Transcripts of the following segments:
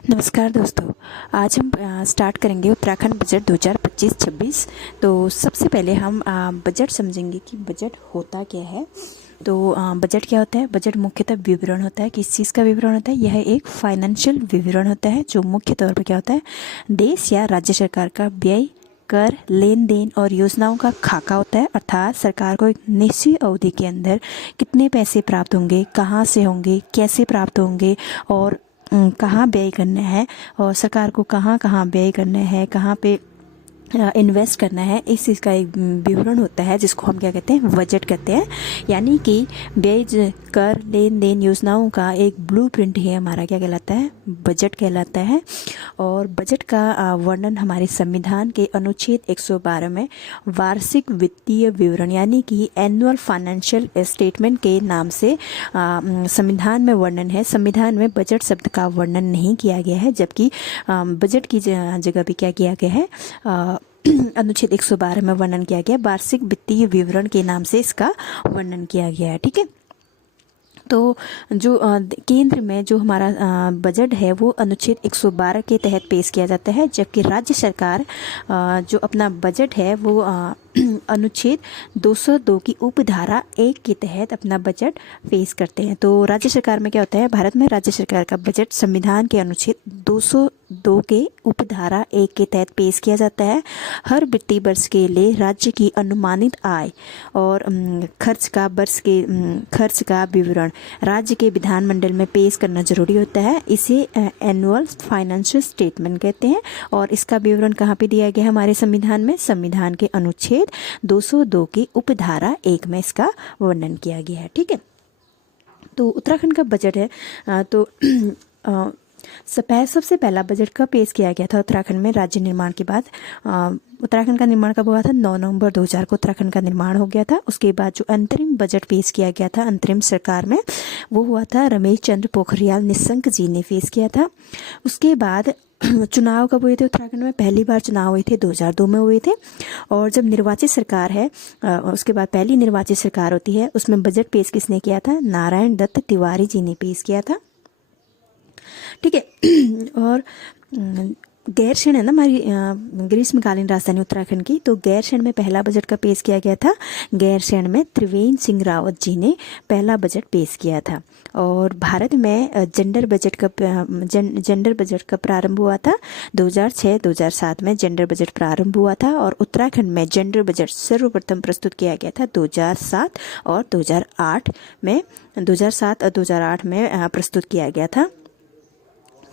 नमस्कार दोस्तों। आज हम स्टार्ट करेंगे उत्तराखंड बजट 2025-26। तो सबसे पहले हम बजट समझेंगे कि बजट होता क्या है। तो बजट क्या होता है। बजट मुख्यतः विवरण होता है। किस चीज़ का विवरण होता है। यह एक फाइनेंशियल विवरण होता है जो मुख्य तौर पर क्या होता है, देश या राज्य सरकार का व्यय, कर, लेन देन और योजनाओं का खाका होता है। अर्थात सरकार को एक निश्चित अवधि के अंदर कितने पैसे प्राप्त होंगे, कहाँ से होंगे, कैसे प्राप्त होंगे और कहाँ व्यय करना है, और सरकार को कहाँ कहाँ व्यय करना है, कहाँ पे इन्वेस्ट करना है, इस चीज़ का एक विवरण होता है जिसको हम क्या कहते हैं, बजट कहते हैं। यानी कि व्यय, कर, लेन देन, योजनाओं का एक ब्लूप्रिंट है हमारा, क्या कहलाता है, बजट कहलाता है। और बजट का वर्णन हमारे संविधान के अनुच्छेद 112 में वार्षिक वित्तीय विवरण यानी कि एनुअल फाइनेंशियल स्टेटमेंट के नाम से संविधान में वर्णन है। संविधान में बजट शब्द का वर्णन नहीं किया गया है, जबकि बजट की जगह पे क्या किया गया है, अनुच्छेद 112 में वर्णन किया गया, वार्षिक वित्तीय विवरण के नाम से इसका वर्णन किया गया है। ठीक है। तो जो केंद्र में जो हमारा बजट है वो अनुच्छेद 112 के तहत पेश किया जाता है, जबकि राज्य सरकार जो अपना बजट है वो अनुच्छेद 202 की उपधारा 1 के तहत अपना बजट पेश करते हैं। तो राज्य सरकार में क्या होता है, भारत में राज्य सरकार का बजट संविधान के अनुच्छेद 202 के उपधारा 1 के तहत पेश किया जाता है। हर वित्तीय वर्ष के लिए राज्य की अनुमानित आय और खर्च का विवरण राज्य के विधानमंडल में पेश करना जरूरी होता है। इसे एनुअल फाइनेंशियल स्टेटमेंट कहते हैं। और इसका विवरण कहाँ पे दिया गया है हमारे संविधान में, संविधान के अनुच्छेद 202 की उपधारा 1 में इसका वर्णन किया गया है। ठीक है। तो उत्तराखंड का बजट है तो सबसे पहला बजट कब पेश किया गया था उत्तराखंड में राज्य निर्माण के बाद। उत्तराखंड का निर्माण कब हुआ था, 9 नवंबर 2000 को उत्तराखंड का निर्माण हो गया था। उसके बाद जो अंतरिम बजट पेश किया गया था अंतरिम सरकार में, वो हुआ था रमेश चंद्र पोखरियाल निशंक जी ने पेश किया था। उसके बाद चुनाव कब हुए थे उत्तराखंड में, पहली बार चुनाव हुए थे 2002 में हुए थे। और जब निर्वाचित सरकार है उसके बाद पहली निर्वाचित सरकार होती है, उसमें बजट पेश किसने किया था, नारायण दत्त तिवारी जी ने पेश किया था। ठीक है। और गैरसैंण है ना हमारी ग्रीष्मकालीन राजधानी उत्तराखंड की, तो गैरसैंण में पहला बजट का पेश किया गया था। गैरसैंण में त्रिवेंद्र सिंह रावत जी ने पहला बजट पेश किया था। और भारत में जेंडर बजट का प्रारंभ हुआ था 2006-2007 में जेंडर बजट प्रारंभ हुआ था। और उत्तराखंड में जेंडर बजट सर्वप्रथम प्रस्तुत किया गया था 2007 और 2008 में 2008 में प्रस्तुत किया गया था।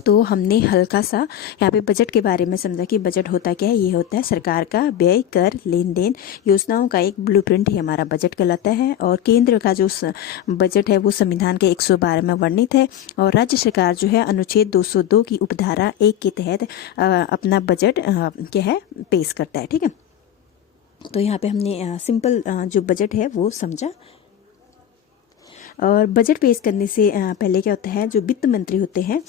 तो हमने हल्का सा यहाँ पे बजट के बारे में समझा कि बजट होता क्या है। ये होता है सरकार का व्यय, कर, लेन देन, योजनाओं का एक ब्लूप्रिंट ही हमारा बजट कहलाता है। और केंद्र का जो बजट है वो संविधान के 112 में वर्णित है। और राज्य सरकार जो है अनुच्छेद 202 की उपधारा 1 के तहत अपना बजट क्या है, पेश करता है। ठीक है। तो यहाँ पे हमने सिंपल जो बजट है वो समझा। और बजट पेश करने से पहले क्या होता है, जो वित्त मंत्री होते हैं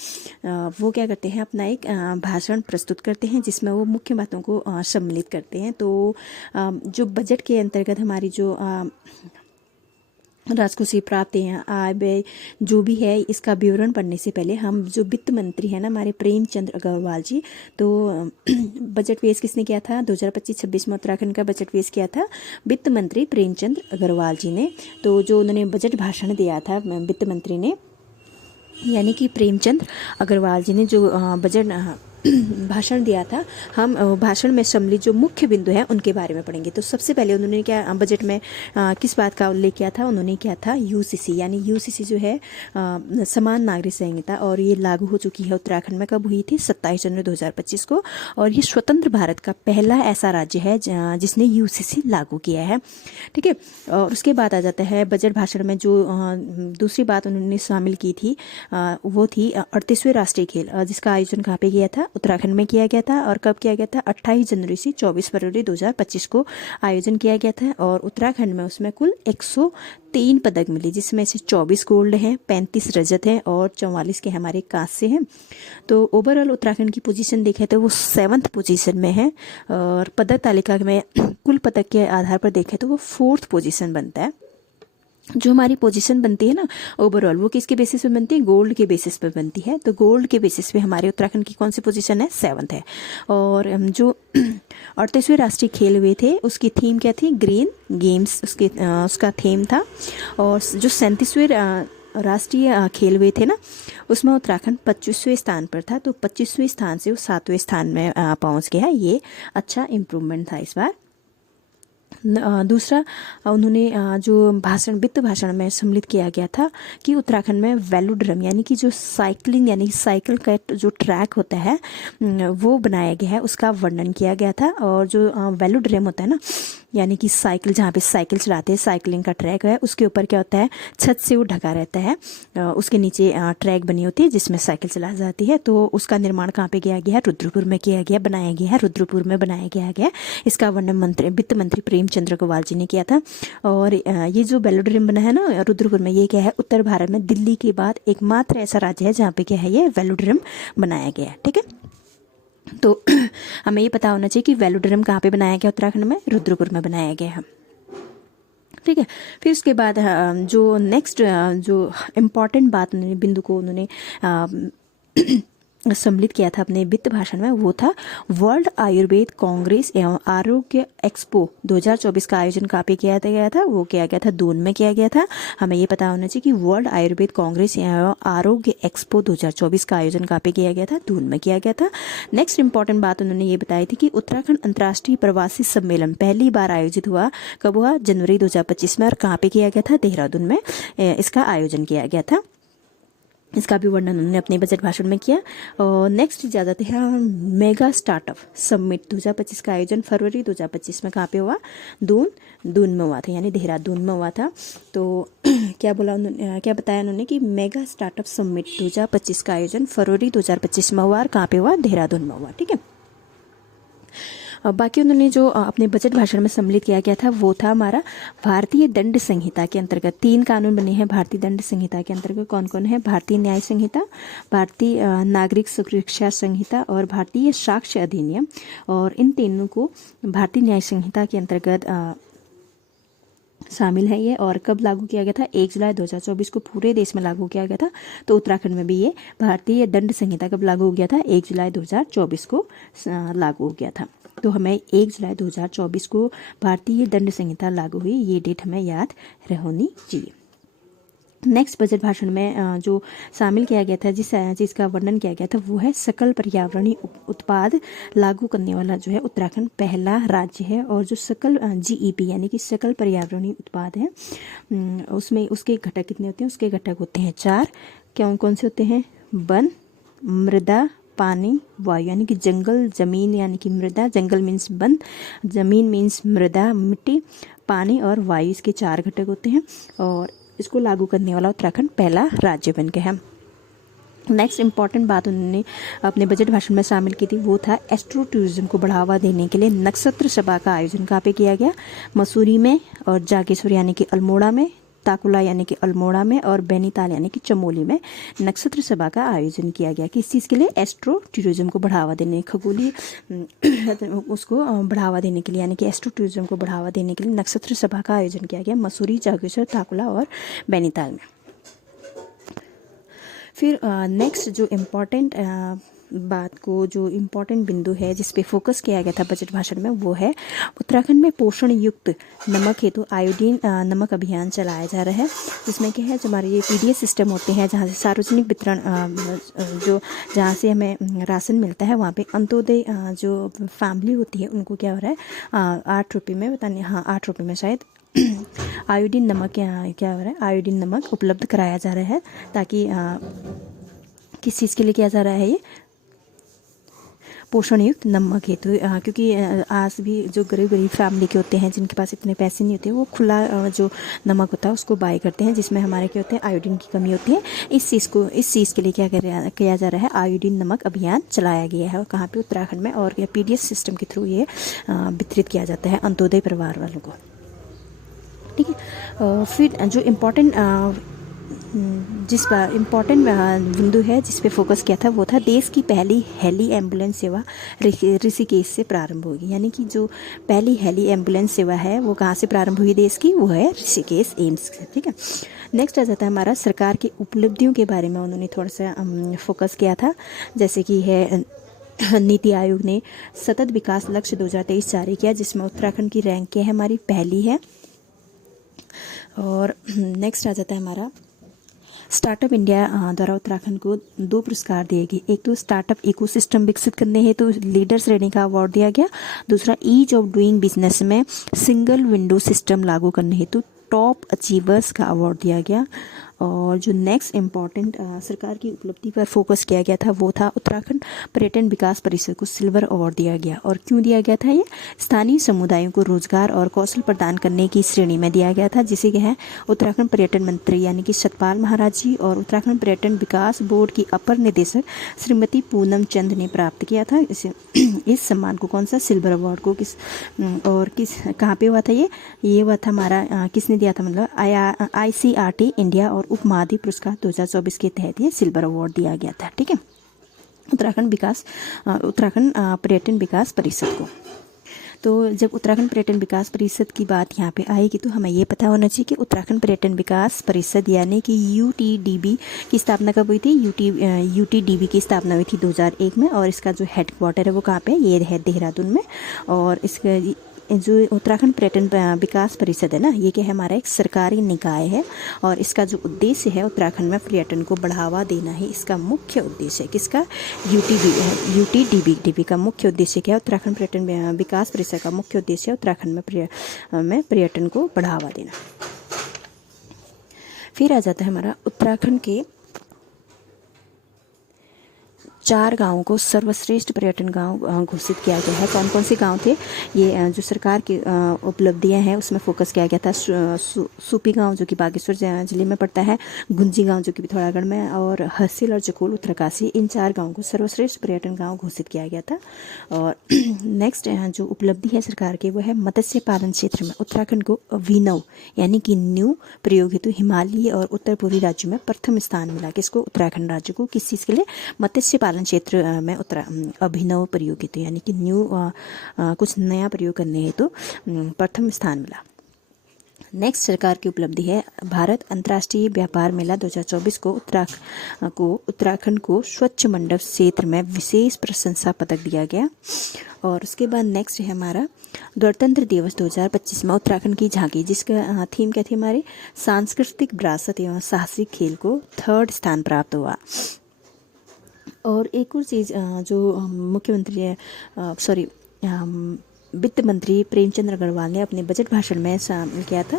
वो क्या करते हैं, अपना एक भाषण प्रस्तुत करते हैं जिसमें वो मुख्य बातों को सम्मिलित करते हैं। तो जो बजट के अंतर्गत हमारी जो राजकोषीय से प्राप्त हैं, आय व्यय जो भी है, इसका विवरण पढ़ने से पहले हम जो वित्त मंत्री हैं ना हमारे प्रेमचंद अग्रवाल जी, तो बजट पेश किसने किया था 2025-26 में उत्तराखंड का बजट पेश किया था वित्त मंत्री प्रेमचंद अग्रवाल जी ने। तो जो उन्होंने बजट भाषण दिया था वित्त मंत्री ने, यानी कि प्रेमचंद अग्रवाल जी ने जो बजट भाषण दिया था, हम भाषण में सम्मिलित जो मुख्य बिंदु है उनके बारे में पढ़ेंगे। तो सबसे पहले उन्होंने क्या बजट में किस बात का उल्लेख किया था, उन्होंने किया था यूसीसी, यानी यूसीसी जो है समान नागरिक संहिता, और ये लागू हो चुकी है उत्तराखंड में। कब हुई थी, 27 जनवरी 2025 को। और ये स्वतंत्र भारत का पहला ऐसा राज्य है जिसने यूसीसी लागू किया है। ठीक है। और उसके बाद आ जाता है बजट भाषण में जो दूसरी बात उन्होंने शामिल की थी वो थी 38वें राष्ट्रीय खेल, जिसका आयोजन कहाँ पे किया था, उत्तराखंड में किया गया था। और कब किया गया था, 28 जनवरी से 24 फरवरी 2025 को आयोजन किया गया था। और उत्तराखंड में उसमें कुल 103 पदक मिले, जिसमें से 24 गोल्ड हैं, 35 रजत हैं और 44 के हमारे कांस्य हैं। तो ओवरऑल उत्तराखंड की पोजीशन देखें तो वो 7th पोजीशन में है। और पदक तालिका में कुल पदक के आधार पर देखें तो वो 4th पोजीशन बनता है। जो हमारी पोजीशन बनती है ना ओवरऑल, वो किसके बेसिस पे बनती है? गोल्ड के बेसिस पे बनती है। तो गोल्ड के बेसिस पे हमारे उत्तराखंड की कौन सी पोजीशन है? 7th है। और जो 38वें राष्ट्रीय खेल हुए थे उसकी थीम क्या थी? ग्रीन गेम्स उसका थीम था। और जो 37वें राष्ट्रीय खेल हुए थे ना, उसमें उत्तराखंड 25वें स्थान पर था। तो 25वें स्थान से वो 7वें स्थान में पहुंच गया। ये अच्छा इम्प्रूवमेंट था इस बार। दूसरा, उन्होंने जो वित्त भाषण में सम्मिलित किया गया था कि उत्तराखंड में वेलोड्रम यानी कि जो साइकिलिंग यानी साइकिल का जो ट्रैक होता है वो बनाया गया है, उसका वर्णन किया गया था। और जो वेलोड्रम होता है ना, यानी कि साइकिल, जहाँ पे साइकिल चलाते हैं, साइकिलिंग का ट्रैक है, उसके ऊपर क्या होता है? छत से वो ढका रहता है, उसके नीचे ट्रैक बनी होती है जिसमें साइकिल चलाई जाती है। तो उसका निर्माण कहाँ पे किया गया है? रुद्रपुर में किया गया, बनाया गया है, रुद्रपुर में बनाया गया। इसका वर्णन वित्त मंत्री प्रेमचंद्र गोवाल जी ने किया था। और ये जो वेलोड्रम बना है ना रुद्रपुर में, ये क्या है? उत्तर भारत में दिल्ली के बाद एकमात्र ऐसा राज्य है जहाँ पे क्या है? ये वेलोड्रम बनाया गया है। ठीक है, तो हमें ये पता होना चाहिए कि वेलोड्रम कहाँ पे बनाया गया? उत्तराखंड में रुद्रपुर में बनाया गया है। ठीक है, फिर उसके बाद जो नेक्स्ट जो इम्पॉर्टेंट बात बिंदु को उन्होंने सम्मिलित किया था अपने वित्त भाषण में, वो था वर्ल्ड आयुर्वेद कांग्रेस एवं आरोग्य एक्सपो 2024 का आयोजन कहाँ पे किया गया था? वो किया गया था दून में किया गया था। हमें ये पता होना चाहिए कि वर्ल्ड आयुर्वेद कांग्रेस एवं आरोग्य एक्सपो 2024 का आयोजन कहाँ पे किया गया था? दून में किया गया था। नेक्स्ट इंपॉर्टेंट बात उन्होंने ये बताई थी कि उत्तराखंड अंतर्राष्ट्रीय प्रवासी सम्मेलन पहली बार आयोजित हुआ। कब हुआ? जनवरी 2025 में। और कहाँ पे किया गया था? देहरादून में इसका आयोजन किया गया था। इसका भी वर्णन उन्होंने अपने बजट भाषण में किया। और नेक्स्ट जाते हैं मेगा स्टार्टअप समिट 2025 का आयोजन फरवरी 2025 में कहाँ पे हुआ? दून में हुआ था, यानी देहरादून में हुआ था। तो क्या बोला उन्होंने, क्या बताया उन्होंने कि मेगा स्टार्टअप समिट 2025 का आयोजन फरवरी 2025 में हुआ और कहाँ पे हुआ? देहरादून में हुआ। ठीक है, बाकी उन्होंने जो अपने बजट भाषण में सम्मिलित किया गया था वो था हमारा भारतीय दंड संहिता के अंतर्गत 3 कानून बने हैं। भारतीय दंड संहिता के अंतर्गत कौन कौन है? भारतीय न्याय संहिता, भारतीय नागरिक सुरक्षा संहिता और भारतीय साक्ष्य अधिनियम। और इन तीनों को भारतीय न्याय संहिता के अंतर्गत शामिल है ये। और कब लागू किया गया था? 1 जुलाई 2024 को पूरे देश में लागू किया गया था। तो उत्तराखंड में भी ये भारतीय दंड संहिता कब लागू हो गया था? 1 जुलाई 2024 को लागू हो गया था। तो हमें 1 जुलाई 2024 को भारतीय दंड संहिता लागू हुई, ये डेट हमें याद होनी चाहिए। नेक्स्ट बजट भाषण में जो शामिल किया गया था, जिसका वर्णन किया गया था, वो है सकल पर्यावरणीय उत्पाद लागू करने वाला जो है उत्तराखंड पहला राज्य है। और जो सकल GEP यानी कि सकल पर्यावरणीय उत्पाद है, उसमें उसके घटक कितने होते हैं? उसके घटक होते हैं 4। कौन कौन से होते हैं? वन, मृदा, पानी, वायु। यानी कि जंगल, जमीन यानी कि मृदा, जंगल मीन्स वन, जमीन मीन्स मृदा मिट्टी, पानी और वायु, इसके 4 घटक होते हैं। और इसको लागू करने वाला उत्तराखंड पहला राज्य बन गया है। नेक्स्ट इंपॉर्टेंट बात उन्होंने अपने बजट भाषण में शामिल की थी, वो था एस्ट्रो टूरिज्म को बढ़ावा देने के लिए नक्षत्र सभा का आयोजन कहाँ पे किया गया? मसूरी में, और जागेश्वर यानी कि अल्मोड़ा में, ताकुला यानी कि अल्मोड़ा में और बैनीताल यानी कि चमोली में नक्षत्र सभा का आयोजन किया गया। किस चीज़ के लिए? एस्ट्रो टूरिज्म को बढ़ावा देने, खगोलीय उसको बढ़ावा देने के लिए, यानी कि एस्ट्रो टूरिज्म को बढ़ावा देने के लिए नक्षत्र सभा का आयोजन किया गया मसूरी, जागेश्वर, ताकुला और बैनीताल में। फिर नेक्स्ट जो इम्पॉर्टेंट बात को, जो इम्पॉर्टेंट बिंदु है जिस पे फोकस किया गया था बजट भाषण में, वो है उत्तराखंड में पोषण युक्त नमक हेतु आयोडीन नमक अभियान चलाया जा रहा है। जिसमें क्या है, जो हमारे ये PDS सिस्टम होते हैं, जहाँ से सार्वजनिक वितरण जहाँ से हमें राशन मिलता है, वहाँ पे अंत्योदय जो फैमिली होती है उनको क्या हो रहा है, 8 रुपये में, पता नहीं, हाँ 8 रुपये में शायद आयोडीन नमक क्या हो रहा है, आयोडीन नमक उपलब्ध कराया जा रहा है। ताकि किस चीज़ के लिए किया जा रहा है? ये पोषण युक्त नमक हेतु, क्योंकि आज भी जो गरीब फैमिली के होते हैं, जिनके पास इतने पैसे नहीं होते, वो खुला जो नमक होता है उसको बाय करते हैं, जिसमें हमारे क्या होते हैं, आयोडीन की कमी होती है। इस चीज़ के लिए क्या किया जा रहा है, आयोडीन नमक अभियान चलाया गया है। और कहाँ पे? उत्तराखंड में। और PDS सिस्टम के थ्रू ये वितरित किया जाता है अंत्योदय परिवार वालों को। ठीक है, फिर जो इम्पोर्टेंट जिस पर इम्पॉर्टेंट बिंदु है जिस पे फोकस किया था वो था देश की पहली हेली एम्बुलेंस सेवा ऋषिकेश से प्रारंभ होगी। यानी कि जो पहली हेली एम्बुलेंस सेवा है वो कहाँ से प्रारंभ हुई देश की, वो है ऋषिकेश एम्स से। ठीक है, नेक्स्ट आ जाता है हमारा सरकार की उपलब्धियों के बारे में उन्होंने थोड़ा सा फोकस किया था। जैसे कि है नीति आयोग ने सतत विकास लक्ष्य 2023 जारी किया, जिसमें उत्तराखंड की रैंक क्या है, हमारी पहली है। और नेक्स्ट आ जाता है हमारा स्टार्टअप इंडिया द्वारा उत्तराखंड को 2 पुरस्कार दिए गए। एक तो स्टार्टअप इकोसिस्टम विकसित करने हेतु लीडर श्रेणी का अवार्ड दिया गया, दूसरा ईज ऑफ डूइंग बिजनेस में सिंगल विंडो सिस्टम लागू करने हेतु टॉप अचीवर्स का अवार्ड दिया गया। और जो नेक्स्ट इम्पॉर्टेंट सरकार की उपलब्धि पर फोकस किया गया था वो था उत्तराखंड पर्यटन विकास परिषद को सिल्वर अवार्ड दिया गया। और क्यों दिया गया था, ये स्थानीय समुदायों को रोजगार और कौशल प्रदान करने की श्रेणी में दिया गया था, जिसे क्या है उत्तराखंड पर्यटन मंत्री यानी कि सतपाल महाराज जी और उत्तराखंड पर्यटन विकास बोर्ड की अपर निदेशक श्रीमती पूनम चंद ने प्राप्त किया था। इस सम्मान को कौन सा सिल्वर अवार्ड को किस कहाँ पे हुआ था, ये हुआ था हमारा किसने दिया था, मतलब ICRT इंडिया और उपमहाद्वीप पुरस्कार 2024 के तहत ये सिल्वर अवार्ड दिया गया था। ठीक है, उत्तराखंड पर्यटन विकास परिषद को। तो जब उत्तराखंड पर्यटन विकास परिषद की बात यहाँ पे आएगी तो हमें ये पता होना चाहिए कि उत्तराखंड पर्यटन विकास परिषद यानी कि UTDB की स्थापना कब हुई थी। UTDB की स्थापना हुई थी 2001 में, और इसका जो हेडक्वार्टर है वो कहाँ पे है, ये है देहरादून में। और इसका जो उत्तराखंड पर्यटन विकास परिषद है ना, ये क्या है, हमारा एक सरकारी निकाय है, और इसका जो उद्देश्य है उत्तराखंड में पर्यटन को बढ़ावा देना है। इसका मुख्य उद्देश्य है किसका, UTDB का मुख्य उद्देश्य क्या है, उत्तराखंड पर्यटन विकास परिषद का मुख्य उद्देश्य है उत्तराखंड में पर्यटन को बढ़ावा देना। फिर आ जाता है हमारा उत्तराखंड के 4 गांवों को सर्वश्रेष्ठ पर्यटन गांव घोषित किया गया है। कौन कौन से गांव थे, ये जो सरकार की उपलब्धियां हैं उसमें फोकस किया गया था। सूपी गांव जो कि बागेश्वर जिले में पड़ता है, गुंजी गांव जो कि पिथौरागढ़ में, और हर्सिल और जकोल उत्तरकाशी, इन 4 गांवों को सर्वश्रेष्ठ पर्यटन गाँव घोषित किया गया था। और नेक्स्ट जो उपलब्धि है सरकार की वो है मत्स्य पालन क्षेत्र में उत्तराखंड को अभिनव यानी कि न्यू प्रयोग हेतु हिमालयी और उत्तर पूर्वी राज्यों में प्रथम स्थान मिला। किसको, उत्तराखंड राज्य को, किस चीज़ के लिए, मत्स्य पालन क्षेत्र में अभिनव प्रयोग हेतु यानी कि न्यू कुछ नया प्रयोग करने हेतु प्रथम स्थान मिला। नेक्स्ट सरकार की उपलब्धि है भारत अंतर्राष्ट्रीय व्यापार मेला 2024 को उत्तराखंड को स्वच्छ मंडप क्षेत्र में विशेष प्रशंसा पदक दिया गया। और उसके बाद नेक्स्ट है हमारा गणतंत्र दिवस 2025 में उत्तराखंड की झांकी, जिसका थीम क्या थी, हमारे सांस्कृतिक विरासत एवं साहसिक खेल को 3rd स्थान प्राप्त हुआ। और एक और चीज़ जो मुख्यमंत्री वित्त मंत्री प्रेमचंद अग्रवाल ने अपने बजट भाषण में शामिल किया था,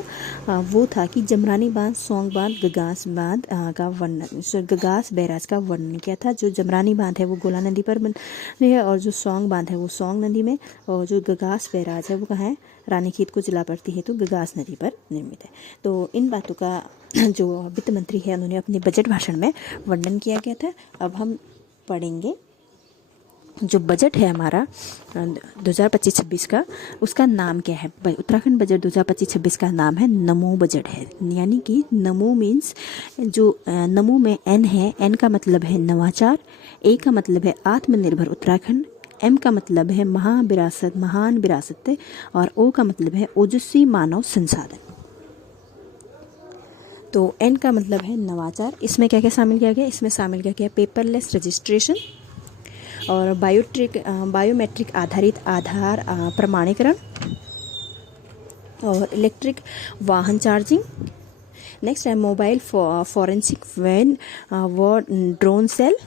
वो था कि जमरानी बांध, सौंग बांध, गगास बांध का वर्णन, गगास बैराज का वर्णन किया था। जो जमरानी बांध है वो गोला नदी पर बनी है, और जो सौंग बांध है वो सौंग नदी में, और जो गगास बैराज है वो कहाँ है, रानीखेत को जलापूर्ति हेतु गगास नदी पर निर्मित है। तो इन बातों का जो वित्त मंत्री है उन्होंने अपने बजट भाषण में वर्णन किया गया था। अब हम पढ़ेंगे जो बजट है हमारा 2025-26 का, उसका नाम क्या है। उत्तराखंड बजट 2025-26 का नाम है नमो बजट है। यानी कि नमो मीन्स जो नमो में N है, N का मतलब है नवाचार, A का मतलब है आत्मनिर्भर उत्तराखंड, M का मतलब है महान विरासत, और O का मतलब है ओजस्वी मानव संसाधन। तो N का मतलब है नवाचार। इसमें क्या क्या शामिल किया गया, इसमें शामिल किया गया पेपरलेस रजिस्ट्रेशन और बायोमेट्रिक आधारित आधार प्रमाणीकरण और इलेक्ट्रिक वाहन चार्जिंग। नेक्स्ट है मोबाइल फॉरेंसिक वैन व ड्रोन सेल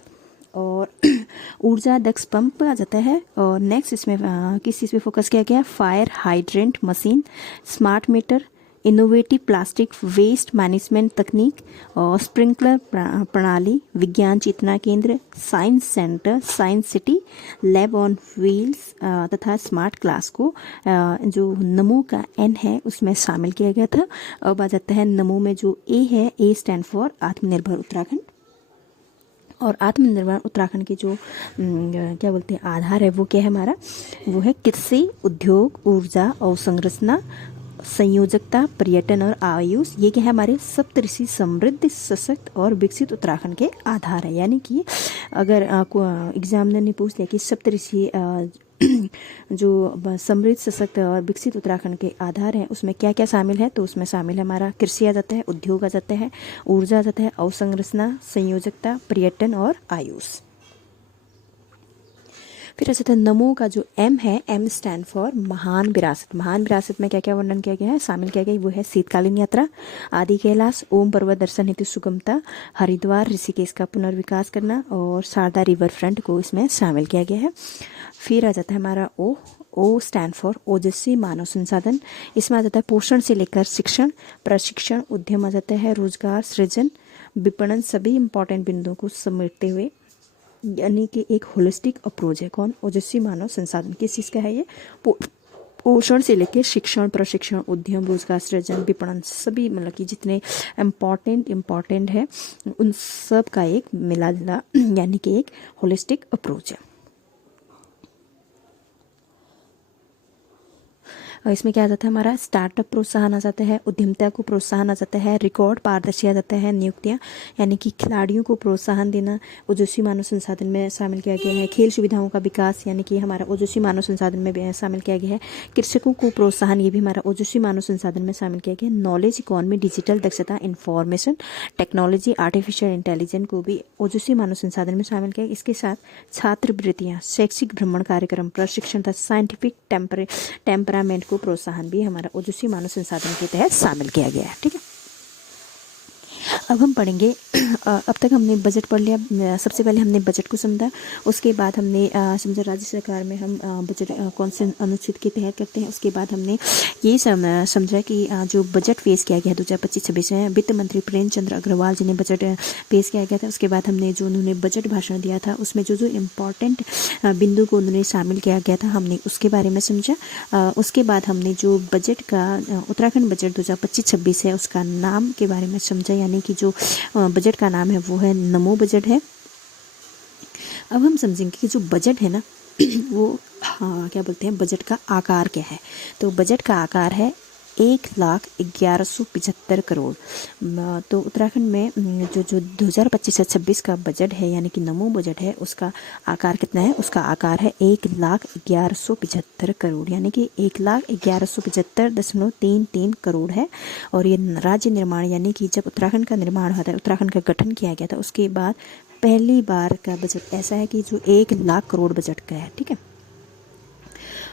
और ऊर्जा दक्ष पंप आ जाता है। और नेक्स्ट इसमें किस चीज़ पे फोकस किया गया, fire hydrant machine, smart meter, innovative plastic waste management तकनीक और स्प्रिंकलर प्रणाली, विज्ञान चेतना केंद्र, science center, science city, lab on wheels तथा स्मार्ट क्लास को जो नमो का N है उसमें शामिल किया गया था। अब आ जाता है नमो में जो A है, A स्टैंड फॉर आत्मनिर्भर उत्तराखंड। और आत्मनिर्भर उत्तराखंड के जो क्या बोलते हैं आधार है वो क्या है हमारा, वो है कृषि, उद्योग, ऊर्जा, अवसंरचना संयोजकता, पर्यटन और आयुष, ये क्या है हमारे सप्तऋषि समृद्ध, सशक्त और विकसित उत्तराखंड के आधार है। यानी कि अगर एग्जामिनर ने पूछ लिया कि सप्तऋषि जो समृद्ध, सशक्त और विकसित उत्तराखंड के आधार हैं उसमें क्या क्या शामिल है, तो उसमें शामिल है हमारा कृषि आ जाता है, उद्योग आ जाता है, ऊर्जा आ जाता है, अवसंरचना, संयोजकता, पर्यटन और आयुष। फिर ऐसा था नमो का जो एम है, एम स्टैंड फॉर महान विरासत। महान विरासत में क्या क्या वर्णन किया गया है, शामिल किया गया है, वो है शीतकालीन यात्रा, आदि कैलाश, ओम पर्वत दर्शन हेतु सुगमता, हरिद्वार ऋषिकेश का पुनर्विकास करना और शारदा रिवर फ्रंट को इसमें शामिल किया गया है। फिर आ जाता है हमारा ओ स्टैंड फॉर ओजस्वी मानव संसाधन। इसमें आ जाता है पोषण से लेकर शिक्षण, प्रशिक्षण, उद्यम आ जाता है, रोजगार सृजन, विपणन, सभी इंपॉर्टेंट बिंदुओं को समेटते हुए, यानी कि एक होलिस्टिक अप्रोच है। कौन? ओजस्वी मानव संसाधन। किस चीज़ का है ये? पोषण से लेकर शिक्षण, प्रशिक्षण, उद्यम, रोजगार सृजन, विपणन, सभी मतलब कि जितने इम्पॉर्टेंट है उन सब का एक मिला जुला यानी कि एक होलिस्टिक अप्रोच है। और इसमें क्या आ जाता है हमारा स्टार्टअप प्रोत्साहन आ जाता है, उद्यमिता को प्रोत्साहन आ जाता है, रिकॉर्ड पारदर्शी आ जाता है, नियुक्तियाँ यानी कि खिलाड़ियों को प्रोत्साहन देना ओजस्वी मानव संसाधन में शामिल किया गया है, खेल सुविधाओं का विकास यानी कि हमारा ओजस्वी मानव संसाधन में शामिल किया गया है, कृषकों को प्रोत्साहन ये भी हमारा ओजस्वी मानव संसाधन में शामिल किया गया है, नॉलेज इकॉनमी, डिजिटल दक्षता, इंफॉर्मेशन टेक्नोलॉजी, आर्टिफिशियल इंटेलिजेंस को भी ओजस्वी मानव संसाधन में शामिल किया। इसके साथ छात्रवृत्तियाँ, शैक्षिक भ्रमण कार्यक्रम, प्रशिक्षण तथा साइंटिफिक टेम्परामेंट को प्रोत्साहन भी हमारा ओजस्वी मानव संसाधन के तहत शामिल किया गया है। ठीक है, अब हम पढ़ेंगे अब तक हमने बजट पढ़ लिया। सबसे पहले हमने बजट को समझा, उसके बाद हमने समझा राज्य सरकार में हम बजट कौन से अनुच्छेद के तहत करते हैं। उसके बाद हमने ये समझा कि जो बजट पेश किया गया 2025-26 में वित्त मंत्री प्रेमचंद्र अग्रवाल जी ने बजट पेश किया गया था। उसके बाद हमने जो उन्होंने बजट भाषण दिया था उसमें जो इम्पोर्टेंट बिंदु को उन्होंने शामिल किया गया था हमने उसके बारे में समझा। उसके बाद हमने जो बजट का उत्तराखंड बजट 2025-26 है उसका नाम के बारे में समझा, यानी कि जो बजट का नाम है वो है नमो बजट है। अब हम समझेंगे कि जो बजट है ना वो क्या बोलते हैं, बजट का आकार क्या है। तो बजट का आकार है 1,11,75 करोड़। तो उत्तराखंड में जो 2025-26 का बजट है यानी कि नमो बजट है उसका आकार कितना है, उसका आकार है 1,11,75 करोड़, यानी कि 1,11,75.33 करोड़ है। और ये राज्य निर्माण यानी कि जब उत्तराखंड का निर्माण होता है, उत्तराखंड का गठन किया गया था उसके बाद पहली बार का बजट ऐसा है कि जो 1,00,000 करोड़ बजट का है। ठीक है,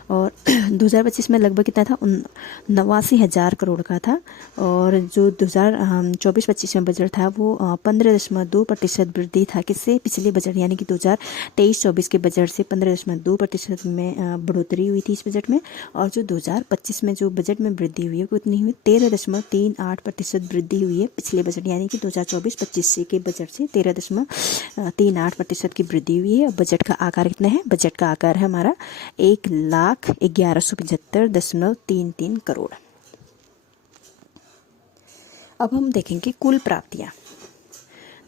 और 2025 में लगभग कितना था, 89,000 करोड़ का था। और जो 2024-25 में बजट था वो 15.2% वृद्धि था। किससे? पिछले बजट यानी कि 2023-24 के बजट से 15.2% में बढ़ोतरी हुई थी इस बजट में। और जो 2025 में जो बजट में वृद्धि हुई है वो कितनी हुई, 13.38% वृद्धि हुई है पिछले बजट यानी कि 2024-25 के बजट से 13.38% की वृद्धि हुई है। बजट का आकार कितना है, बजट का आकार है हमारा 1,11,75.33 करोड़। अब हम देखेंगे कुल प्राप्तियां।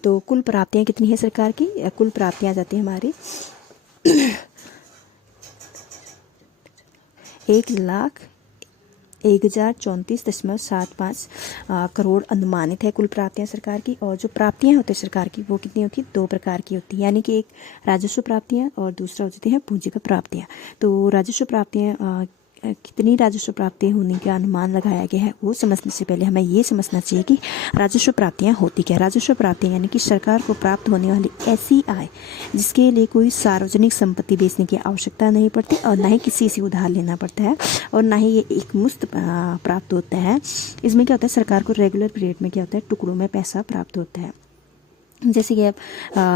तो कुल प्राप्तियां कितनी है सरकार की, कुल प्राप्तियां जाती है हमारी 1,01,34.75 करोड़ अनुमानित है कुल प्राप्तियां सरकार की। और जो प्राप्तियां होती है सरकार की वो कितनी होती है, 2 प्रकार की होती है, यानी कि एक राजस्व प्राप्तियां और दूसरा होती है पूंजीगत प्राप्तियां। तो राजस्व प्राप्तियां कितनी राजस्व प्राप्तियां होने का अनुमान लगाया गया है वो समझने से पहले हमें ये समझना चाहिए कि राजस्व प्राप्तियां होती क्या। राजस्व प्राप्तियां यानी कि सरकार को प्राप्त होने वाली ऐसी आय जिसके लिए कोई सार्वजनिक संपत्ति बेचने की आवश्यकता नहीं पड़ती और ना ही किसी से उधार लेना पड़ता है और ना ही ये एक मुफ्त प्राप्त होता है। इसमें क्या होता है, सरकार को रेगुलर पीरियड में क्या होता है, टुकड़ों में पैसा प्राप्त होता है। जैसे कि आप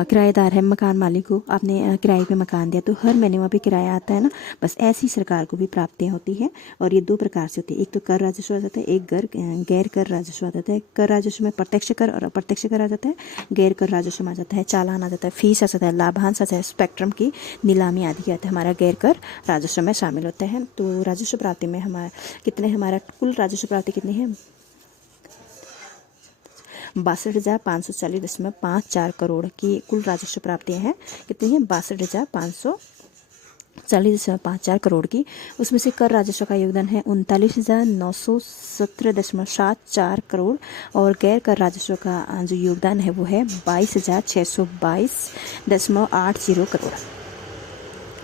किराएदार है, मकान मालिक को आपने किराए पे मकान दिया तो हर महीने वहाँ पे किराया आता है ना, बस ऐसी सरकार को भी प्राप्तियाँ होती हैं। और ये 2 प्रकार से होती है, एक तो कर राजस्व आ जाता है, एक गैर कर राजस्व आ जाता है। कर राजस्व में प्रत्यक्ष कर और अप्रत्यक्ष कर आ जाता है, गैर कर राजस्व में आ जाता है चालान आ जाता है, फीस आ जाता है, लाभांश आ जाता है, स्पेक्ट्रम की नीलामी आदि आता है, हमारा गैर कर राजस्व में शामिल होता है। तो राजस्व प्राप्ति में हमारा कितने, हमारा कुल राजस्व प्राप्ति कितनी है, 62,540.54 करोड़ की कुल राजस्व प्राप्तियां हैं। कितनी है, 62,540 40.54 करोड़ की। उसमें से कर राजस्व का योगदान है 39,917.74 करोड़ और गैर कर राजस्व का जो योगदान है वो है 22,622.80 करोड़।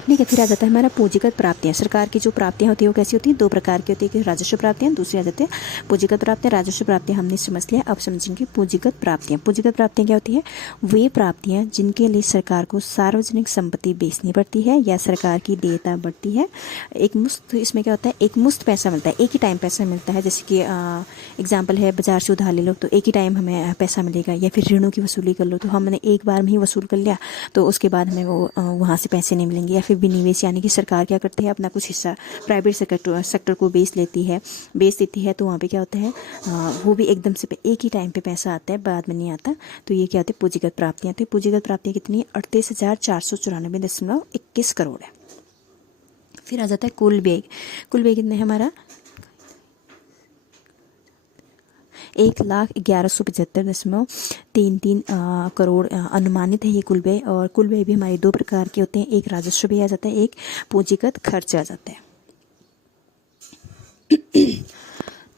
ठीक है, फिर आ जाता है हमारा पूंजीगत प्राप्तियां। सरकार की जो प्राप्तियां होती है वो कैसी होती है? दो प्रकार की होती है, कि राजस्व प्राप्तियां, दूसरी आ जाती है पूंजीगत प्राप्तियां। राजस्व प्राप्तियां हमने समझ लिया, अब समझेंगे पूंजीगत प्राप्तियां। पूंजीगत प्राप्तियां क्या होती है? वे प्राप्तियां जिनके लिए सरकार को सार्वजनिक संपत्ति बेचनी पड़ती है या सरकार की देयता बढ़ती है। एक मुश्त, इसमें क्या होता है, एक मुश्त पैसा मिलता है, एक ही टाइम पैसा मिलता है। जैसे कि एग्जाम्पल है, बाजार से उधार ले लो तो एक ही टाइम हमें पैसा मिलेगा, या फिर ऋणों की वसूली कर लो तो हमने एक बार में ही वसूल कर लिया तो उसके बाद हमें वो वहाँ से पैसे नहीं मिलेंगे। या फिर विनिवेश, यानी कि सरकार क्या करती है, अपना कुछ हिस्सा प्राइवेट सेक्टर को बेच देती है तो वहाँ पे क्या होता है, वो भी एकदम से एक ही टाइम पे पैसा आता है, बाद में नहीं आता। तो ये क्या होता है? पूंजीगत प्राप्तियाँ। तो पूंजीगत प्राप्तियाँ कितनी? 38,494.21 करोड़ है। फिर आ जाता है कुल व्यय। कुल व्यय कितने है हमारा? 1,11,75.33 करोड़ अनुमानित है ये कुल व्यय। और कुल व्यय भी हमारे दो प्रकार के होते हैं, एक राजस्व व्यय आ जाता है, एक पूंजीगत खर्च आ जाता है।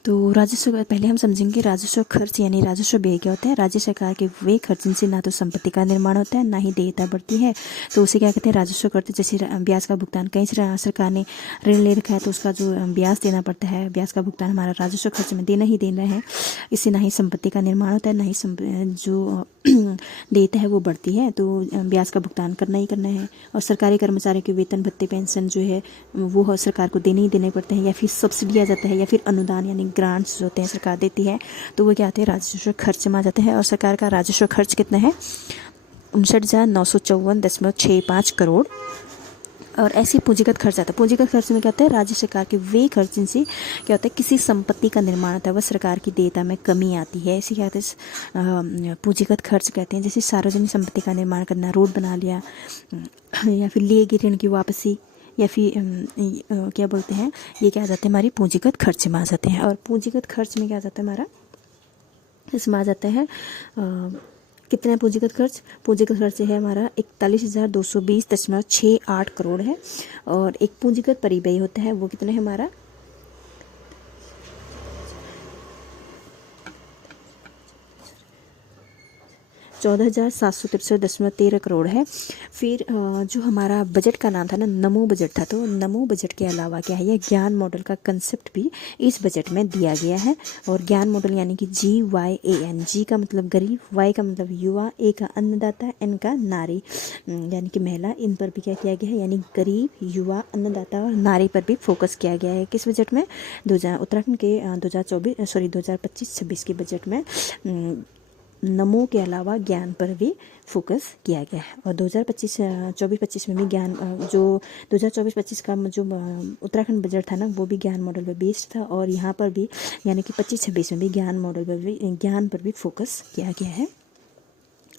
तो राजस्व, पहले हम समझेंगे राजस्व खर्च यानी राजस्व व्यय क्या होता है। राज्य सरकार के वे खर्च जिनसे ना तो संपत्ति का निर्माण होता है ना ही देयता बढ़ती है, तो उसे क्या कहते हैं? राजस्व खर्च। जैसे ब्याज का भुगतान, कहीं सरकार ने ऋण ले रखा है तो उसका जो ब्याज देना पड़ता है, ब्याज का भुगतान हमारा राजस्व खर्च में देना ही देना है। इससे ना ही संपत्ति का निर्माण होता है, ना ही जो देयता है वो बढ़ती है, तो ब्याज का भुगतान करना ही करना है। और सरकारी कर्मचारियों के वेतन भत्ते पेंशन जो है वो सरकार को देने ही देने पड़ते हैं, या फिर सब्सिडी आ जाता है, या फिर अनुदान यानी ग्रांट्स जो होते हैं सरकार देती है, तो वो क्या आते हैं? राजस्व खर्च में आ जाते हैं। और सरकार का राजस्व खर्च कितना है? 59,954.65 करोड़। और ऐसी पूंजीगत खर्च आता है। पूंजीगत खर्च में क्या होता है? राज्य सरकार के वे खर्च जिनसे क्या होता है, किसी संपत्ति का निर्माण होता है, वह सरकार की देयता में कमी आती है, इसे क्या कहते हैं? पूंजीगत खर्च कहते हैं। जैसे सार्वजनिक संपत्ति का निर्माण करना, रोड बना लिया, या फिर लिए गए ऋण की वापसी, या फिर क्या बोलते हैं, ये क्या आ जाते हैं? हमारी पूंजीगत खर्च में आ जाते हैं। और पूंजीगत खर्च में क्या आ जाता है हमारा? इसमें आ जाता है कितना पूंजीगत खर्च? पूंजीगत खर्च है हमारा 41,220.68 करोड़ है। और एक पूंजीगत परिव्यय होता है, वो कितना है हमारा? 14,763.13 करोड़ है। फिर जो हमारा बजट का नाम था ना, नमो बजट था, तो नमो बजट के अलावा क्या है, ये ज्ञान मॉडल का कंसेप्ट भी इस बजट में दिया गया है। और ज्ञान मॉडल यानी कि GYAN, जी का मतलब गरीब, Y का मतलब युवा, A का अन्नदाता, N का नारी यानी कि महिला, इन पर भी क्या किया गया है, यानी गरीब, युवा, अन्नदाता और नारी पर भी फोकस किया गया है। किस बजट में? उत्तराखंड के 2025-26 के बजट में नमो के अलावा ज्ञान पर भी फोकस किया गया है। और 2024-25 में भी ज्ञान, जो 2024-25 का जो उत्तराखंड बजट था ना, वो भी ज्ञान मॉडल पर बेस्ड था। और यहाँ पर भी यानी कि 25-26 में भी ज्ञान पर भी फोकस किया गया है।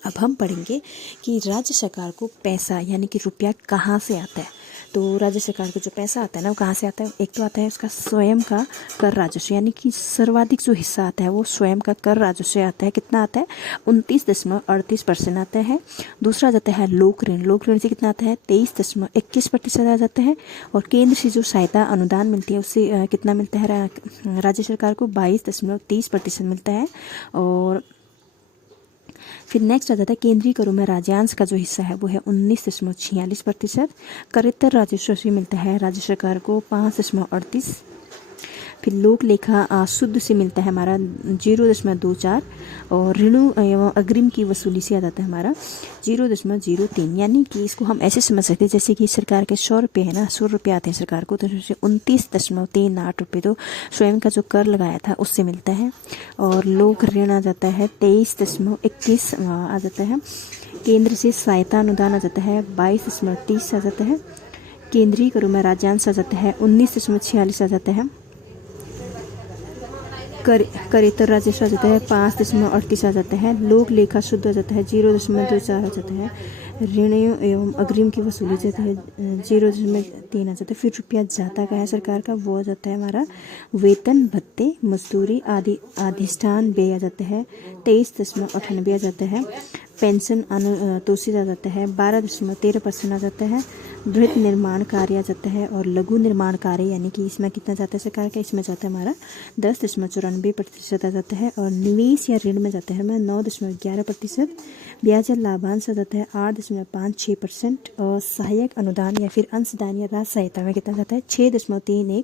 अब हम पढ़ेंगे कि राज्य सरकार को पैसा यानी कि रुपया कहाँ से आता है। तो राज्य सरकार को जो पैसा आता है ना, वो कहाँ से आता है? एक तो आता है उसका स्वयं का कर राजस्व, यानी कि सर्वाधिक जो हिस्सा आता है वो स्वयं का कर राजस्व आता है। कितना आता है? 29.38% आता है। दूसरा जाता है लोक ऋण। लोक ऋण से कितना आता है? 23.21% आ जाता है। और केंद्र से जो सहायता अनुदान मिलती है उससे कितना मिलता है राज्य सरकार को? 22.30% मिलता है। और फिर नेक्स्ट आ जाता है केंद्रीय करों में राज्यांश का जो हिस्सा है वो है 19.46%। करेत्तर राजस्व से मिलता है राज्य सरकार को 5.38। फिर लोक लेखा शुद्ध से मिलता है हमारा 0.24। और ऋणों एवं अग्रिम की वसूली से आ जाता है हमारा 0.03। यानी कि इसको हम ऐसे समझ सकते हैं जैसे कि सरकार के 100 रुपये है ना, 100 रुपये आते हैं सरकार को, तो उससे 29.38 रुपये तो स्वयं का जो कर लगाया था उससे मिलता है। और लोक ऋण आ जाता है 23.21 आ जाता है। केंद्र से सहायता अनुदान आ जाता है 22.30 आ जाता है। केंद्रीय करों में राज्यांश आ जाता है 19.46 आ जाता है। करेत्तर राजस्व आ जाता है 5.38 आ जाता है। लोक लेखा शुद्ध आ जाता है 0.24 आ जाता है। ऋण एवं अग्रिम की वसूली जाती है 0.3 आ जाता है। फिर रुपया जाता का है सरकार का, वो आ जाता है हमारा वेतन भत्ते मजदूरी आदि अधिष्ठान व्यय आ जाता है 23.98 आ जाता है। पेंशन अनुतोषित आ जाता है 12.13% आ जाता है। बृहद निर्माण कार्य आ जाता है और लघु निर्माण कार्य यानी कि इसमें कितना जाता है सरकार का, इसमें जाता है हमारा 10.94% आ जाता है। और निवेश या ऋण में जाता है हमारा 9.11%। ब्याज या लाभांश आ जाता है 8.56%। और सहायक अनुदान या फिर अंशदान या राज सहायता में कितना जाता है 6.31।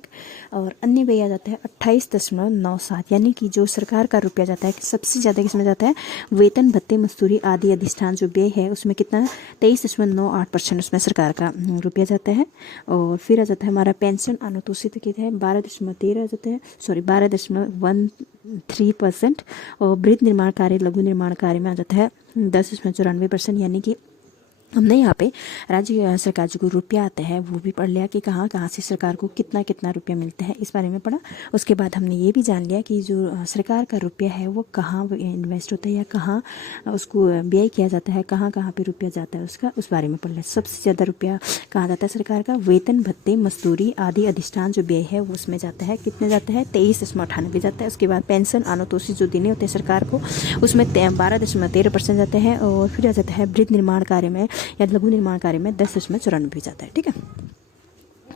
और अन्य व्यय आ जाता है 28.97। यानी कि जो सरकार का रुपया जाता है सबसे ज़्यादा किसमें जाता है, वेतन भत्ते मजदूरी आदि अधिष्ठान जो व्यय है उसमें कितना 23.98% उसमें सरकार का रुपया जाता है। और फिर आ जाता है हमारा पेंशन अनुतोषित कितना है 12.13 आ जाता है, सॉरी 12.13%। और बृहद निर्माण कार्य लघु निर्माण कार्य में आ जाता है 10.94%। यानी कि हमने यहाँ पे राज्य सरकार जो रुपया आता है वो भी पढ़ लिया कि कहाँ कहाँ से सरकार को कितना कितना रुपया मिलता है, इस बारे में पढ़ा। उसके बाद हमने ये भी जान लिया कि जो सरकार का रुपया है वो कहाँ इन्वेस्ट होता है या कहाँ उसको व्यय किया जाता है, कहाँ कहाँ पे रुपया जाता है उसका, उस बारे में पढ़ लिया। सबसे ज़्यादा रुपया कहाँ जाता है सरकार का, वेतन भत्ते मजदूरी आदि अधिष्ठान जो व्यय है वो उसमें जाता है, कितने जाता है 23.98 जाता है। उसके बाद पेंशन अनुतोषित जो देने होते हैं सरकार को उसमें 12.13% जाते हैं। और फिर आ जाता है बृहद निर्माण कार्य में या लघु निर्माण कार्य में 10.94 जाता है। ठीक है,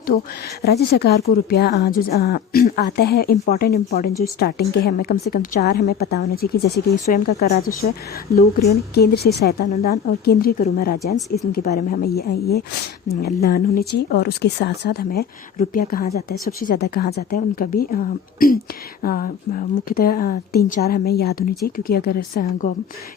तो राज्य सरकार को रुपया जो आता है इम्पॉर्टेंट जो स्टार्टिंग के हमें कम से कम 4 हमें पता होना चाहिए कि जैसे कि स्वयं का कर राजस्व, लोक ऋण, केंद्र से सहायता अनुदान और केंद्रीय करों में राज्यांश, इनके बारे में हमें ये लर्न होनी चाहिए। और उसके साथ साथ हमें रुपया कहाँ जाता है, सबसे ज़्यादा कहाँ जाता है उनका भी मुख्यतः 3-4 हमें याद होनी चाहिए, क्योंकि अगर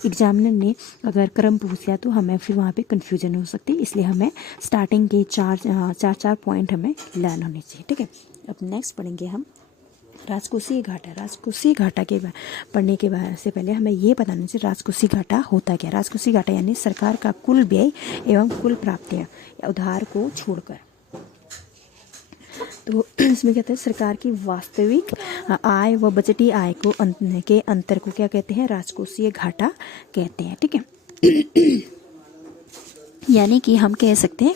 एग्जामिनर ने अगर क्रम पूछ लिया तो हमें फिर वहाँ पे कन्फ्यूजन हो सकती है। इसलिए हमें स्टार्टिंग के 4 पॉइंट हमें लर्न होनी चाहिए। ठीक है, अब नेक्स्ट पढ़ेंगे हम राजकोषीय घाटा। राजकोषीय घाटा के पढ़ने के बाद से पहले हमें ये बताना चाहिए राजकोषीय घाटा होता क्या। राजकोषीय घाटा यानी सरकार का कुल व्यय एवं कुल प्राप्तियां या उधार को छोड़कर। तो इसमें कहते हैं सरकार की वास्तविक आय व बजटीय आय को के अंतर को क्या कहते हैं, राजकोषीय घाटा कहते हैं। ठीक है, यानी कि हम कह सकते हैं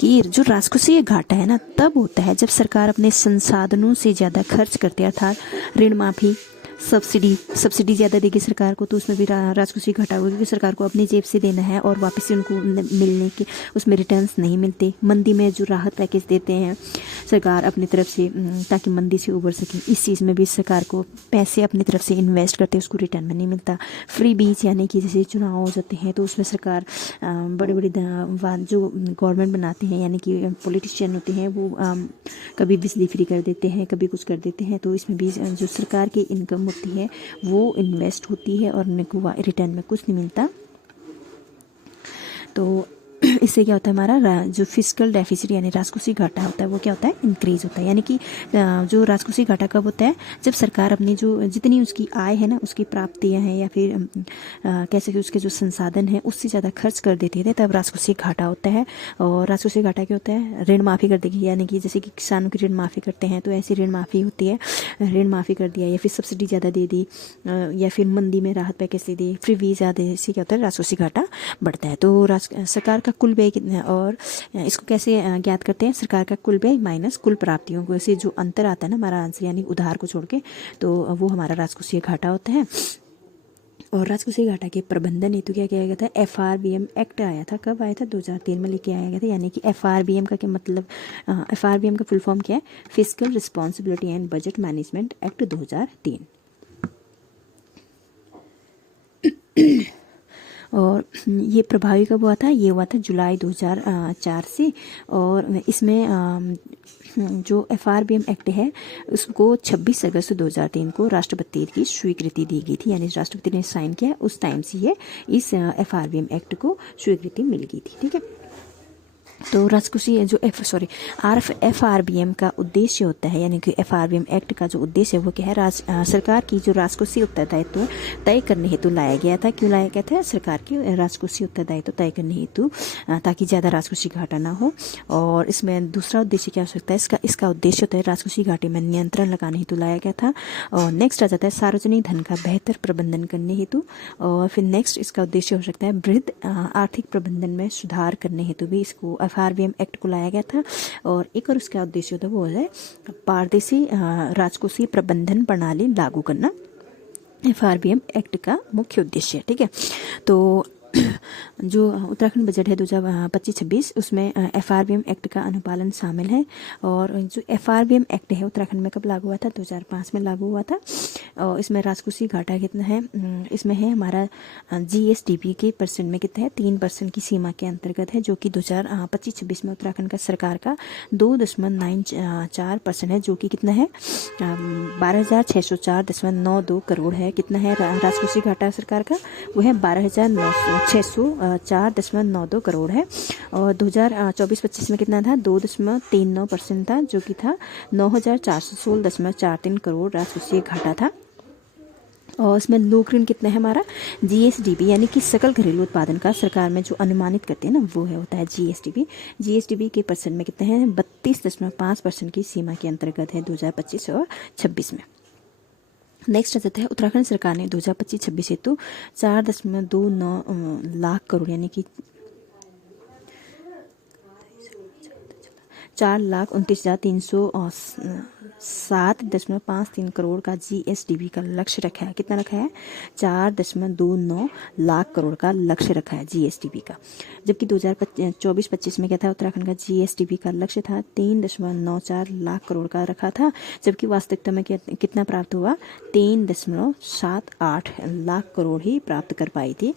कि जो राजकोषीय घाटा है ना तब होता है जब सरकार अपने संसाधनों से ज़्यादा खर्च करती है, अर्थात ऋण माफी, सब्सिडी ज़्यादा देगी सरकार को, तो उसमें भी राजकोषीय घाटा होगा, क्योंकि सरकार को अपनी जेब से देना है और वापस से उनको मिलने के उसमें रिटर्न्स नहीं मिलते। मंदी में जो राहत पैकेज देते हैं सरकार अपनी तरफ से ताकि मंदी से उबर सके, इस चीज़ में भी सरकार को पैसे अपनी तरफ से इन्वेस्ट करते हैं, उसको रिटर्न में नहीं मिलता। फ्री बीज यानी कि जैसे चुनाव हो जाते हैं तो उसमें सरकार बड़े बड़े जो गवर्नमेंट बनाते हैं यानी कि पॉलिटिशियन होते हैं वो कभी बिजली फ्री कर देते हैं, कभी कुछ कर देते हैं, तो इसमें भी जो सरकार की इनकम होती है वो इन्वेस्ट होती है और उनको रिटर्न में कुछ नहीं मिलता। तो इससे क्या होता है हमारा जो फिस्कल डेफिसिट यानी राजकोषीय घाटा होता है वो क्या होता है, इंक्रीज होता है। यानी कि जो राजकोषीय घाटा कब होता है, जब सरकार अपनी जो जितनी उसकी आय है ना, उसकी प्राप्तियां हैं या फिर कह सकते उसके जो संसाधन है उससे ज़्यादा खर्च कर देते थे, तब राजकोषीय घाटा होता है। और राजकोषीय घाटा क्या होता है, ऋण माफ़ी कर देगी, यानी कि जैसे कि किसानों की ऋण माफ़ी करते हैं तो ऐसी ऋण माफ़ी होती है, ऋण माफ़ी कर दिया या फिर सब्सिडी ज़्यादा दे दी या फिर मंदी में राहत पैकेज दे दी, फ्री वीज़ा दे, इससे क्या होता है राजकोषीय घाटा बढ़ता है। तो सरकार का कुल व्यय कितना है और इसको कैसे ज्ञात करते हैं, सरकार का कुल व्यय माइनस कुल प्राप्तियों को, ऐसे जो अंतर आता है ना हमारा आंसर यानी उधार को छोड़ के, तो वो हमारा राजकोषीय घाटा होता है। और राजकोषीय घाटा के प्रबंधन हेतु क्या किया गया था, FRBM एक्ट आया था, कब आया था 2003 में लेके आया गया था। यानी कि FRBM का क्या मतलब, FRBM का फुल फॉर्म क्या है, fiscal responsibility and budget management act 2003। और ये प्रभावी कब हुआ था, ये हुआ था जुलाई 2004 से। और इसमें जो FRBM एक्ट है उसको 26 अगस्त 2003 को राष्ट्रपति की स्वीकृति दी गई थी, यानी राष्ट्रपति ने साइन किया उस टाइम से ये इस FRBM एक्ट को स्वीकृति मिल गई थी। ठीक है, तो राजकोषीय जो FRBM का उद्देश्य होता है, यानी कि FRBM एक्ट का जो उद्देश्य है वो क्या है, सरकार की जो राजकोषीय उत्तरदायित्व तय करने हेतु लाया गया था। क्यों लाया गया था, सरकार की राजकोषीय उत्तरदायित्व तय करने हेतु, ताकि ज़्यादा राजकोषीय घाटा ना हो। और इसमें दूसरा उद्देश्य क्या हो सकता है, इसका उद्देश्य होता है राजकोषीय घाटे में नियंत्रण लगाने हेतु लाया गया था। और नेक्स्ट आ जाता है सार्वजनिक धन का बेहतर प्रबंधन करने हेतु। और फिर नेक्स्ट इसका उद्देश्य हो सकता है वृहद आर्थिक प्रबंधन में सुधार करने हेतु भी इसको FRBM एक्ट को लाया गया था। और एक और उसका उद्देश्य होता है वो है पारदर्शी राजकोषीय प्रबंधन प्रणाली लागू करना, FRBM एक्ट का मुख्य उद्देश्य है। ठीक है, तो जो उत्तराखंड बजट है 2025-26 उसमें FRBM एक्ट का अनुपालन शामिल है। और जो FRBM एक्ट है उत्तराखंड में कब लागू हुआ था? 2005 में लागू हुआ था। और इसमें राजकोषीय घाटा कितना है? इसमें है हमारा GSDP के परसेंट में कितना है? 3% की सीमा के अंतर्गत है, जो कि 2025-26 में उत्तराखंड का सरकार का 2.94% है, जो कि कितना है? 12,604.92 करोड़ है। कितना है राजकोषीय घाटा सरकार का? वो है 12,604.92 करोड़ है। और 2024-25 में कितना था? 2.39% था, जो कि था 9,416.43 करोड़ राजकोषीय घाटा था। और इसमें लोक ऋण कितना है हमारा? GSDP यानी कि सकल घरेलू उत्पादन का सरकार में जो अनुमानित करते हैं ना, वो है होता है GSDP के परसेंट में कितने हैं? 32.5% की सीमा के अंतर्गत है 2025 और 26 में। नेक्स्ट आ जाता है उत्तराखंड सरकार ने 2025-26 हेतु 4.29 लाख करोड़ यानी कि 4,29,307.53 करोड़ का GSDP का लक्ष्य रखा है। कितना रखा है? 4.29 लाख करोड़ का लक्ष्य रखा है GSDP का। जबकि 2024-25 में क्या था? उत्तराखंड का GSDP का लक्ष्य था 3.94 लाख करोड़ का रखा था, जबकि वास्तविकता में कितना प्राप्त हुआ? 3.78 लाख करोड़ ही प्राप्त कर पाई थी।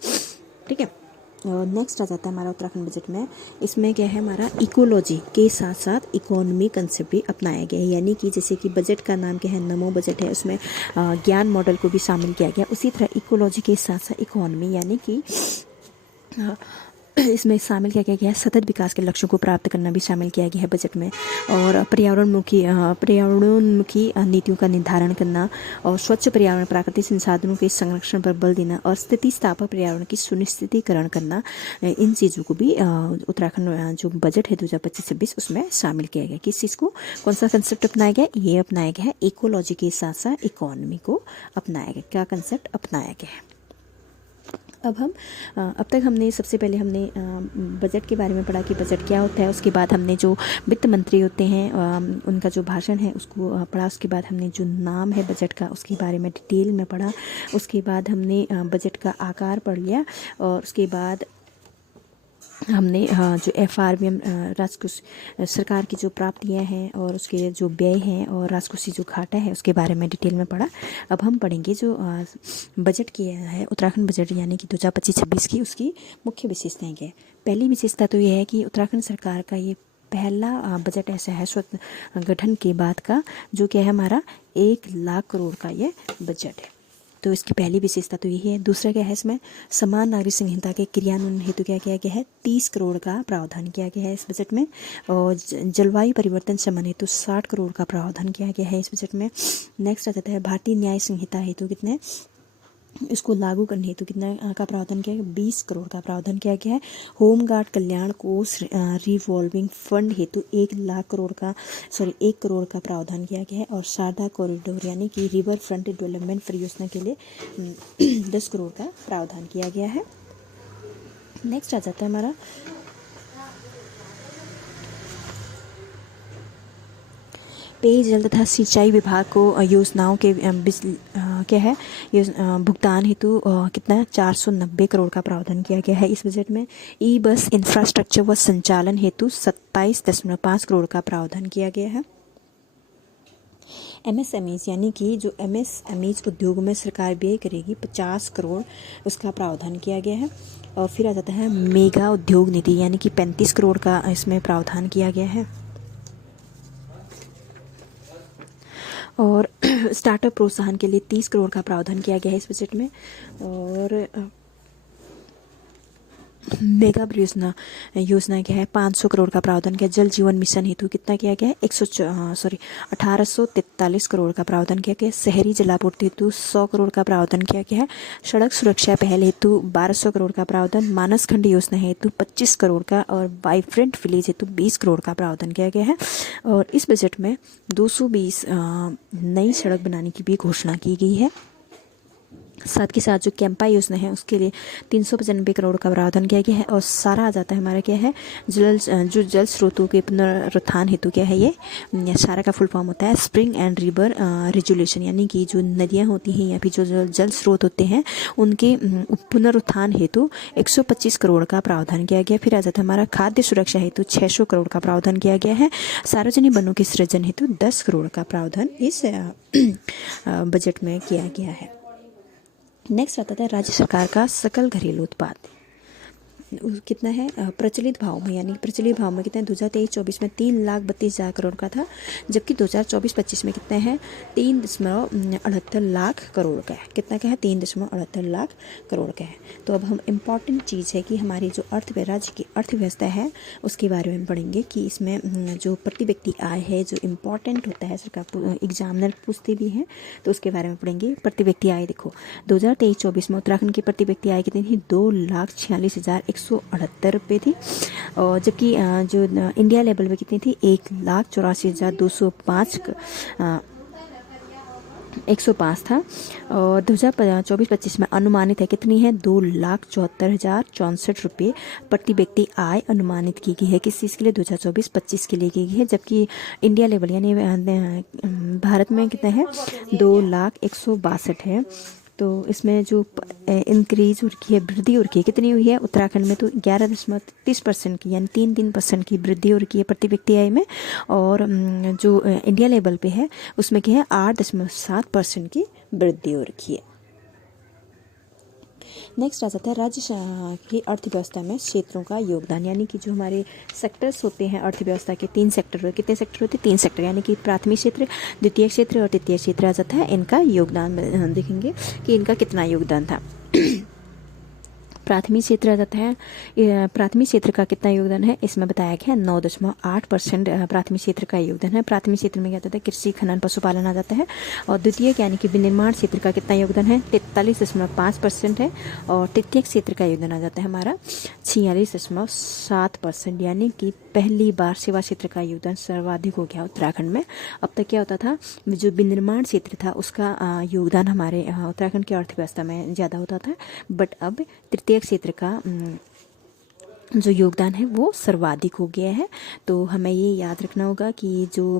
ठीक है। नेक्स्ट आ जाता है हमारा उत्तराखंड बजट में। इसमें क्या है हमारा? इकोलॉजी के साथ साथ इकोनॉमी कंसेप्ट भी अपनाया गया है। यानी कि जैसे कि बजट का नाम क्या है? नमो बजट है, उसमें ज्ञान मॉडल को भी शामिल किया गया। उसी तरह इकोलॉजी के साथ साथ इकोनॉमी यानी कि इसमें शामिल किया गया है सतत विकास के लक्ष्यों को प्राप्त करना भी शामिल किया गया है बजट में। और पर्यावरणोन्मुखी नीतियों का निर्धारण करना और स्वच्छ पर्यावरण, प्राकृतिक संसाधनों के संरक्षण पर बल देना और स्थितिस्थापक पर्यावरण की सुनिश्चितीकरण करना, इन चीज़ों को भी उत्तराखंड जो बजट है 2025-26 उसमें शामिल किया गया। किस चीज़ को? कौन सा कंसेप्ट अपनाया गया? ये अपनाया गया है इकोलॉजी के साथ साथ इकोनॉमी को अपनाया गया। क्या कंसेप्ट अपनाया गया है? अब तक हमने सबसे पहले हमने बजट के बारे में पढ़ा कि बजट क्या होता है। उसके बाद हमने जो वित्त मंत्री होते हैं उनका जो भाषण है उसको पढ़ा। उसके बाद हमने जो नाम है बजट का उसके बारे में डिटेल में पढ़ा। उसके बाद हमने बजट का आकार पढ़ लिया। और उसके बाद हमने जो FRBM राजकोष सरकार की जो प्राप्तियां हैं और उसके जो व्यय हैं और राजकोषीय जो घाटा है उसके बारे में डिटेल में पढ़ा। अब हम पढ़ेंगे जो बजट की है उत्तराखंड बजट यानी कि 2025-26 की, उसकी मुख्य विशेषताएं क्या है। पहली विशेषता तो ये है कि उत्तराखंड सरकार का ये पहला बजट ऐसा है स्वतंत्र गठन के बाद का जो क्या है हमारा 1 लाख करोड़ का ये बजट है। तो इसकी पहली विशेषता तो यही है। दूसरा क्या है? इसमें समान नागरिक संहिता के क्रियान्वयन हेतु क्या किया गया है? 30 करोड़ का प्रावधान किया गया है इस बजट में। और जलवायु परिवर्तन शमन हेतु 60 करोड़ का प्रावधान किया गया है इस बजट में। नेक्स्ट आ जाता है भारतीय न्याय संहिता हेतु कितने इसको लागू करने हेतु कितना का प्रावधान किया गया? 20 करोड़ का प्रावधान किया गया है। होमगार्ड कल्याण कोष रिवॉल्विंग फंड हेतु 1 करोड़ का प्रावधान किया गया है। और शारदा कॉरिडोर यानी कि रिवर फ्रंट डेवलपमेंट परियोजना के लिए 10 करोड़ का प्रावधान किया गया है। नेक्स्ट आ जाता है हमारा पेयजल तथा सिंचाई विभाग को योजनाओं के क्या है भुगतान हेतु कितना 490 करोड़ का प्रावधान किया गया है इस बजट में। ई बस इंफ्रास्ट्रक्चर व संचालन हेतु 27.5 करोड़ का प्रावधान किया गया है। MSMEs यानी कि जो MSMEs उद्योग में सरकार व्यय करेगी 50 करोड़ उसका प्रावधान किया गया है। और फिर आ जाता है मेगा उद्योग नीति यानी कि 35 करोड़ का इसमें प्रावधान किया गया है। और स्टार्टअप प्रोत्साहन के लिए 30 करोड़ का प्रावधान किया गया है इस बजट में। और मेगा योजना क्या है? 500 करोड़ का प्रावधान किया। जल जीवन मिशन हेतु कितना किया गया है? 1843 करोड़ का प्रावधान किया गया। शहरी जलापूर्ति हेतु 100 करोड़ का प्रावधान किया गया है। सड़क सुरक्षा पहल हेतु 1200 करोड़ का प्रावधान। मानस खंड योजना हेतु 25 करोड़ का और वाइब्रेंट विलेज हेतु 20 करोड़ का प्रावधान किया गया है। और इस बजट में 220 नई सड़क बनाने की भी घोषणा की गई है। साथ के साथ जो कैंपा योजना है उसके लिए 395 करोड़ का प्रावधान किया गया है। और सारा आ जाता है हमारा क्या है, जो जल स्रोतों के पुनरुत्थान हेतु क्या है, ये सारा का फुल फॉर्म होता है स्प्रिंग एंड रिवर रेजुलेशन, यानी कि जो नदियाँ होती हैं या फिर जो जल स्रोत होते हैं उनके पुनरुत्थान हेतु 125 करोड़ का प्रावधान किया गया। फिर आ जाता है हमारा खाद्य सुरक्षा हेतु 600 करोड़ का प्रावधान किया गया है। सार्वजनिक वनों के सृजन हेतु 10 करोड़ का प्रावधान इस बजट में किया गया है। नेक्स्ट आता है राज्य सरकार का सकल घरेलू उत्पाद कितना है प्रचलित भाव में, यानी प्रचलित भाव में कितना है 2023-24 में 3,32,000 करोड़ का था, जबकि 2024-25 में कितना है 3.68 लाख करोड़ का है। कितना का है 3.68 लाख करोड़ का है। तो अब हम इम्पॉर्टेंट चीज़ है कि हमारी जो राज्य की अर्थव्यवस्था है उसके बारे में पढ़ेंगे कि इसमें जो प्रति व्यक्ति आय है जो इम्पॉर्टेंट होता है, सरकार एग्जामिनर पूछते भी हैं तो उसके बारे में पढ़ेंगे। प्रति व्यक्ति आय देखो 2023-24 में उत्तराखंड की प्रति व्यक्ति आय कितनी थी 2,46,168 रुपये थी, और जबकि जो इंडिया लेवल पे कितनी थी 1,84,105 था। और 2024-25 में अनुमानित है कितनी है 2,74,064 रुपये प्रति व्यक्ति आय अनुमानित की गई है। किस चीज़ के लिए 2024-25 के लिए की गई है, जबकि इंडिया लेवल यानी भारत में कितना है 2,01,62 है। तो इसमें जो इंक्रीज हो रखी है, वृद्धि हो रखी है, कितनी हुई है उत्तराखंड में तो 11.30% की, यानी 3% की वृद्धि हो रखी है प्रति व्यक्ति आय में। और जो इंडिया लेवल पे है उसमें क्या है 8.7% की वृद्धि हो रखी है। नेक्स्ट आ जाता है राज्य की अर्थव्यवस्था में क्षेत्रों का योगदान, यानी कि जो हमारे सेक्टर्स होते हैं अर्थव्यवस्था के 3 सेक्टर होते, कितने सेक्टर होते हैं 3 सेक्टर, यानी कि प्राथमिक क्षेत्र, द्वितीय क्षेत्र और तृतीय क्षेत्र आ जाता है। इनका योगदान देखेंगे कि इनका कितना योगदान था। प्राथमिक क्षेत्र आ जाता है, प्राथमिक क्षेत्र का कितना योगदान है इसमें बताया गया है 9.8% प्राथमिक क्षेत्र का योगदान है। प्राथमिक क्षेत्र में क्या होता है कृषि खनन पशुपालन आ जाता है। और द्वितीय यानी कि विनिर्माण क्षेत्र का कितना योगदान है 43.5% है। और तृतीय क्षेत्र का योगदान आ जाता है हमारा 46.7%, यानी कि पहली बार सेवा क्षेत्र का योगदान सर्वाधिक हो गया उत्तराखंड में। अब तक क्या होता था जो विनिर्माण क्षेत्र था उसका योगदान हमारे उत्तराखंड की अर्थव्यवस्था में ज़्यादा होता था, बट अब तृतीय क्षेत्र का जो योगदान है वो सर्वाधिक हो गया है। तो हमें ये याद रखना होगा कि जो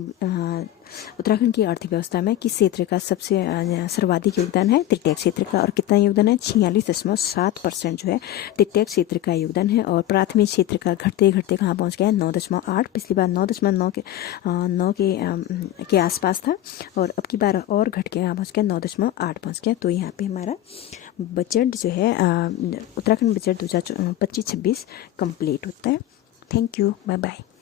उत्तराखंड की अर्थव्यवस्था में किस क्षेत्र का सबसे सर्वाधिक योगदान है तृतीय क्षेत्र का, और कितना योगदान है 46.7% जो है तृतीय क्षेत्र का योगदान है। और प्राथमिक क्षेत्र का घटते घटते कहाँ पहुंच गया है 9.8, पिछली बार 9.9 के आसपास था, और अब की बार और घट के कहाँ पहुंच गया 9.8 पहुंच गया। तो यहाँ पे हमारा बजट जो है उत्तराखंड बजट 2025-26 कंप्लीट होता है। Thank you, bye bye.